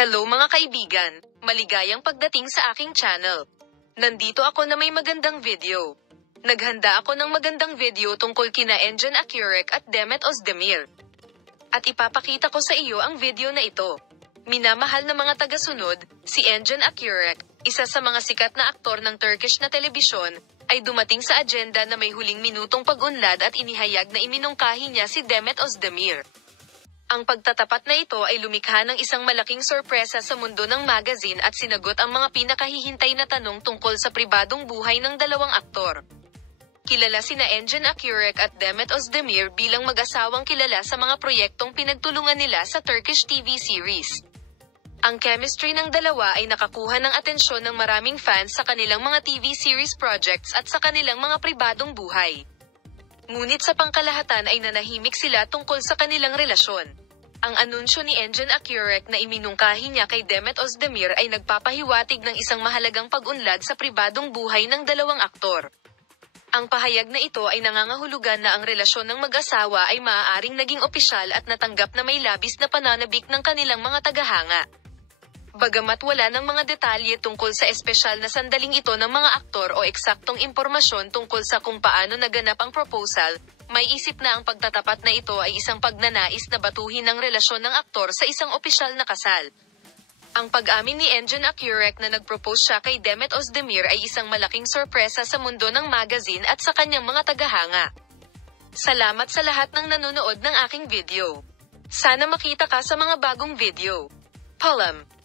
Hello mga kaibigan, maligayang pagdating sa aking channel. Nandito ako na may magandang video. Naghanda ako ng magandang video tungkol kina Engin Akyurek at Demet Özdemir. At ipapakita ko sa iyo ang video na ito. Minamahal na mga tagasunod, si Engin Akyurek, isa sa mga sikat na aktor ng Turkish na telebisyon, ay dumating sa agenda na may huling minutong pag-unlad at inihayag na iminungkahi niya si Demet Özdemir. Ang pagtatapat na ito ay lumikha ng isang malaking sorpresa sa mundo ng magazine at sinagot ang mga pinakahihintay na tanong tungkol sa pribadong buhay ng dalawang aktor. Kilala sina Engin Akyurek at Demet Özdemir bilang mag-asawang kilala sa mga proyektong pinagtulungan nila sa Turkish TV series. Ang chemistry ng dalawa ay nakakuha ng atensyon ng maraming fans sa kanilang mga TV series projects at sa kanilang mga pribadong buhay. Ngunit sa pangkalahatan ay nanahimik sila tungkol sa kanilang relasyon. Ang anunsyo ni Engin Akyurek na iminungkahi niya kay Demet Özdemir ay nagpapahiwatig ng isang mahalagang pag-unlad sa pribadong buhay ng dalawang aktor. Ang pahayag na ito ay nangangahulugan na ang relasyon ng mag-asawa ay maaaring naging opisyal at natanggap na may labis na pananabik ng kanilang mga tagahanga. Bagamat wala ng mga detalye tungkol sa espesyal na sandaling ito ng mga aktor o eksaktong impormasyon tungkol sa kung paano naganap ang proposal, may isip na ang pagtatapat na ito ay isang pagnanais na batuhin ang relasyon ng aktor sa isang opisyal na kasal. Ang pag-amin ni Engin Akyurek na nag-propose siya kay Demet Özdemir ay isang malaking sorpresa sa mundo ng magazine at sa kanyang mga tagahanga. Salamat sa lahat ng nanonood ng aking video. Sana makita ka sa mga bagong video. Paalam!